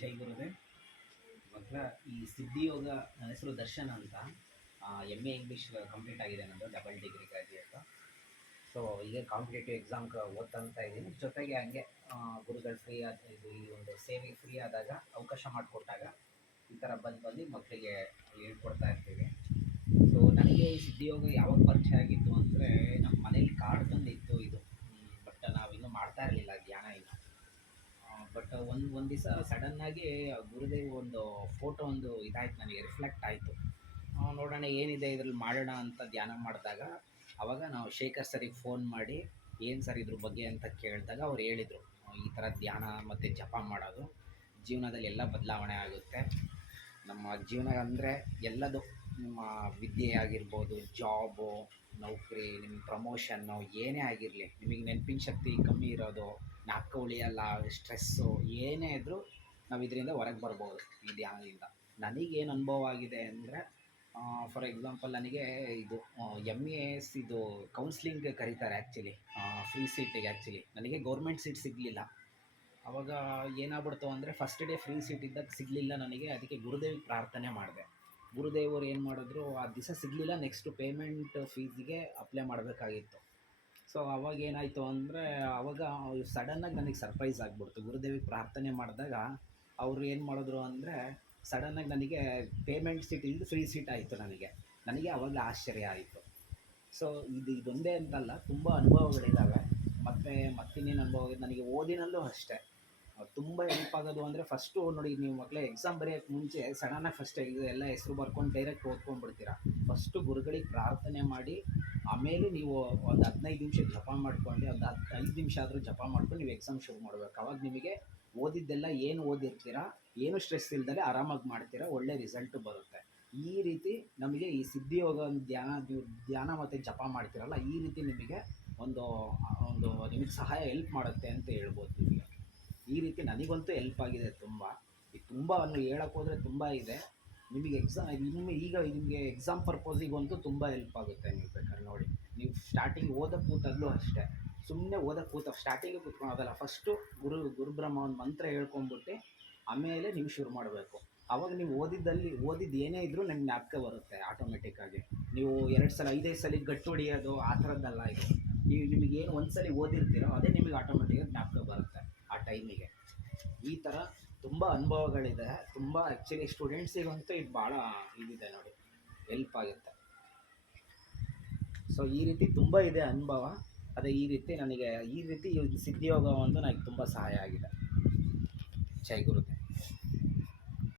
ಜೈ ಗುರುದೇವ್. ಇವಾಗ ಈ ಸಿದ್ಧಿಯೋಗ, ನನ್ನ ಹೆಸರು ದರ್ಶನ್ ಅಂತ. MA ಇಂಗ್ಲೀಷ್ ಕಂಪ್ಲೀಟ್ ಆಗಿದೆ ನನ್ನದು, ಡಬಲ್ ಡಿಗ್ರಿ ಗ್ರ್ಯಾಜುಯೇಟು. ಸೊ ಈಗ ಕಾಂಪಿಟೇಟಿವ್ ಎಕ್ಸಾಮ್ಗೆ ಓದ್ತಾ ಇದ್ದೀನಿ. ಜೊತೆಗೆ ಹಂಗೆ ಗುರುಗಳು ಫ್ರೀ ಆದ ಈ ಒಂದು ಸೇವೆಗೆ ಫ್ರೀ ಆದಾಗ ಅವಕಾಶ ಮಾಡಿಕೊಟ್ಟಾಗ ಈ ಥರ ಬಂದು ಮಕ್ಕಳಿಗೆ ಹೇಳ್ಕೊಡ್ತಾ ಇರ್ತೀವಿ. ಸೊ ನನಗೆ ಈ ಸಿದ್ಧಿಯೋಗ ಯಾವಾಗ ಪರಿಚಯ ಆಗಿತ್ತು ಅಂದರೆ, ನಮ್ಮ ಮನೇಲಿ ಕಾಡ್ತಂದಿತ್ತು ಇದು. ಬಟ್ ನಾವಿನ್ನೂ ಮಾಡ್ತಾ ಇರಲಿಲ್ಲ ಧ್ಯಾನ ಇನ್ನು. ಬಟ್ ಒಂದು ದಿವಸ ಸಡನ್ನಾಗಿ ಗುರುದೇವ್ ಒಂದು ಫೋಟೋ ಒಂದು ಇದಾಯ್ತು, ನನಗೆ ರಿಫ್ಲೆಕ್ಟ್ ಆಯಿತು. ನೋಡೋಣ ಏನಿದೆ ಇದ್ರಲ್ಲಿ ಮಾಡೋಣ ಅಂತ ಧ್ಯಾನ ಮಾಡಿದಾಗ, ಆವಾಗ ನಾವು ಶೇಖರ್ ಸರಿಗೆ ಫೋನ್ ಮಾಡಿ ಏನು ಸರ್ ಇದ್ರ ಬಗ್ಗೆ ಅಂತ ಕೇಳಿದಾಗ ಅವ್ರು ಹೇಳಿದರು, ಈ ಥರ ಧ್ಯಾನ ಮತ್ತು ಜಪ ಮಾಡೋದು ಜೀವನದಲ್ಲಿ ಎಲ್ಲ ಬದಲಾವಣೆ ಆಗುತ್ತೆ. ನಮ್ಮ ಜೀವನ ಅಂದರೆ ಎಲ್ಲದು, ನಿಮ್ಮ ವಿದ್ಯೆ ಆಗಿರ್ಬೋದು, ಜಾಬು, ನೌಕರಿ, ನಿಮ್ಮ ಪ್ರಮೋಷನ್ನು ಏನೇ ಆಗಿರಲಿ, ನಿಮಗೆ ನೆನಪಿನ ಶಕ್ತಿ ಕಮ್ಮಿ ಇರೋದು, ಜ್ಞಾಪಕ ಉಳಿಯಲ್ಲ, ಸ್ಟ್ರೆಸ್ಸು ಏನೇ ಇದ್ದರೂ ನಾವು ಇದರಿಂದ ಹೊರಗೆ ಬರ್ಬೋದು ಈ ಧ್ಯಾನದಿಂದ. ನನಗೇನು ಅನುಭವ ಆಗಿದೆ ಅಂದರೆ, ಫಾರ್ ಎಕ್ಸಾಂಪಲ್ ನನಗೆ ಇದು MAS ಇದು ಕೌನ್ಸ್ಲಿಂಗ್ ಕರೀತಾರೆ ಆ್ಯಕ್ಚುಲಿ, ಫ್ರೀ ಸೀಟಿಗೆ. ಆ್ಯಕ್ಚುಲಿ ನನಗೆ ಗೌರ್ಮೆಂಟ್ ಸೀಟ್ ಸಿಗಲಿಲ್ಲ. ಆವಾಗ ಏನಾಗ್ಬಿಡ್ತು ಅಂದರೆ, ಫಸ್ಟ್ ಡೇ ಫ್ರೀ ಸೀಟ್ ಇದ್ದಾಗ ಸಿಗಲಿಲ್ಲ ನನಗೆ. ಅದಕ್ಕೆ ಗುರುದೇವಿಗೆ ಪ್ರಾರ್ಥನೆ ಮಾಡಿದೆ. ಗುರುದೇವರು ಏನು ಮಾಡಿದ್ರು, ಆ ದಿವಸ ಸಿಗಲಿಲ್ಲ, ನೆಕ್ಸ್ಟು ಪೇಮೆಂಟ್ ಫೀಸಿಗೆ ಅಪ್ಲೈ ಮಾಡಬೇಕಾಗಿತ್ತು. ಸೊ ಅವಾಗ ಏನಾಯಿತು ಅಂದರೆ, ಆವಾಗ ಸಡನ್ನಾಗಿ ನನಗೆ ಸರ್ಪ್ರೈಸ್ ಆಗಿಬಿಡ್ತು. ಗುರುದೇವಿಗೆ ಪ್ರಾರ್ಥನೆ ಮಾಡಿದಾಗ ಅವರು ಏನು ಮಾಡಿದ್ರು ಅಂದರೆ, ಸಡನ್ನಾಗಿ ನನಗೆ ಪೇಮೆಂಟ್ ಸೀಟ್ ಇಲ್ಲದೆ ಫ್ರೀ ಸೀಟ್ ಆಯಿತು ನನಗೆ ಆವಾಗ ಆಶ್ಚರ್ಯ ಆಯಿತು. ಸೊ ಇದೊಂದೇ ಅಂತಲ್ಲ, ತುಂಬ ಅನುಭವಗಳಿದ್ದಾವೆ. ಮತ್ತಿನ್ನೇನು ಅನುಭವ ಆಗಿದೆ ನನಗೆ ಓದಿನಲ್ಲೂ ಅಷ್ಟೇ. ತುಂಬ ಹೆಲ್ಪ್ ಆಗೋದು ಅಂದರೆ, ಫಸ್ಟು ನೋಡಿ, ನೀವು ಮಕ್ಕಳೇ ಎಕ್ಸಾಮ್ ಬರೆಯೋಕ್ಕೆ ಮುಂಚೆ ಸಡನ್ನಾಗಿ ಫಸ್ಟ್ ಇದು ಎಲ್ಲ ಹೆಸರು ಬರ್ಕೊಂಡು ಡೈರೆಕ್ಟ್ ಓದ್ಕೊಂಡ್ಬಿಡ್ತೀರಾ. ಫಸ್ಟು ಗುರುಗಳಿಗೆ ಪ್ರಾರ್ಥನೆ ಮಾಡಿ, ಆಮೇಲೆ ನೀವು ಒಂದು 15 ನಿಮಿಷ ಜಪ ಮಾಡ್ಕೊಂಡು, ಒಂದು 5 ನಿಮಿಷ ಆದರೂ ಜಪ ಮಾಡ್ಕೊಂಡು ನೀವು ಎಕ್ಸಾಮ್ ಶುರು ಮಾಡಬೇಕು. ಆವಾಗ ನಿಮಗೆ ಓದಿದ್ದೆಲ್ಲ ಏನು ಓದಿರ್ತೀರಾ, ಏನು ಸ್ಟ್ರೆಸ್ ಇಲ್ದಲೆ ಆರಾಮಾಗಿ ಮಾಡ್ತೀರಾ, ಒಳ್ಳೆ ರಿಸಲ್ಟು ಬರುತ್ತೆ. ಈ ರೀತಿ ನಮಗೆ ಈ ಸಿದ್ಧಿಯೋಗ ಧ್ಯಾನ ಮತ್ತು ಜಪ ಮಾಡ್ತೀರಲ್ಲ, ಈ ರೀತಿ ನಿಮಗೆ ಒಂದು ನಿಮಗೆ ಸಹಾಯ ಹೆಲ್ಪ್ ಮಾಡುತ್ತೆ ಅಂತ ಹೇಳ್ಬೋದು ನಿಮಗೆ. ಈ ರೀತಿ ನನಗಂತೂ ಹೆಲ್ಪ್ ಆಗಿದೆ ತುಂಬ. ತುಂಬ ಹೇಳೋಕ್ಕೆ ಹೋದರೆ ತುಂಬ ಇದೆ. ನಿಮಗೆ ನಿಮಗೆ ಎಕ್ಸಾಮ್ ಪರ್ಪೋಸಿಗಂತೂ ತುಂಬ ಹೆಲ್ಪ್ ಆಗುತ್ತೆ. ನೀವು ಬೇಕಾದ್ರೆ ನೋಡಿ, ನೀವು ಸ್ಟಾರ್ಟಿಂಗ್ ಓದೋಕ್ಕೆ ಕೂತಾಗಲೂ ಅಷ್ಟೇ, ಸುಮ್ಮನೆ ಓದೋಕ್ಕೆ ಸ್ಟಾರ್ಟಿಂಗಿಗೆ ಕೂತ್ಕೊಳ್ಳೋದಲ್ಲ, ಫಸ್ಟು ಗುರುಬ್ರಹ್ಮ ಒಂದು ಮಂತ್ರ ಹೇಳ್ಕೊಂಬಿಟ್ಟು ಆಮೇಲೆ ನೀವು ಶುರು ಮಾಡಬೇಕು. ಆವಾಗ ನೀವು ಓದಿದ್ದು ಏನೇ ಇದ್ದರೂ ನಿಮ್ಗೆ ಜ್ಞಾಪಕ ಬರುತ್ತೆ ಆಟೋಮೆಟಿಕ್ಕಾಗಿ. ನೀವು 2 ಸಲ 5 ಸಲ ಗಟ್ಟು ಹೊಡಿಯೋದು ಆ ಥರದ್ದಲ್ಲ ಇದು. ನಿಮಗೇನು ಒಂದು ಸಲ ಓದಿರ್ತೀರೋ ಅದೇ ನಿಮಗೆ ಆಟೋಮೆಟಿಕ್ಕಾಗಿ ಜ್ಞಾಪಕ ಬರುತ್ತೆ ಆ ಟೈಮಿಗೆ. ಈ ಥರ ತುಂಬ ಅನುಭವಗಳಿದೆ. ತುಂಬ ಆ್ಯಕ್ಚುಲಿ ಸ್ಟೂಡೆಂಟ್ಸಿಗಂತೂ ಇದು ಭಾಳ ಇದಿದೆ ನೋಡಿ, ಹೆಲ್ಪ್ ಆಗುತ್ತೆ. ಸೊ ಈ ರೀತಿ ತುಂಬ ಇದೆ ಅನುಭವ. ಅದೇ ಈ ರೀತಿ ಸಿದ್ಧಿಯೋಗ ಒಂದು ನನಗೆ ತುಂಬ ಸಹಾಯ ಆಗಿದೆ. ಜೈ ಗುರುದೇವ್.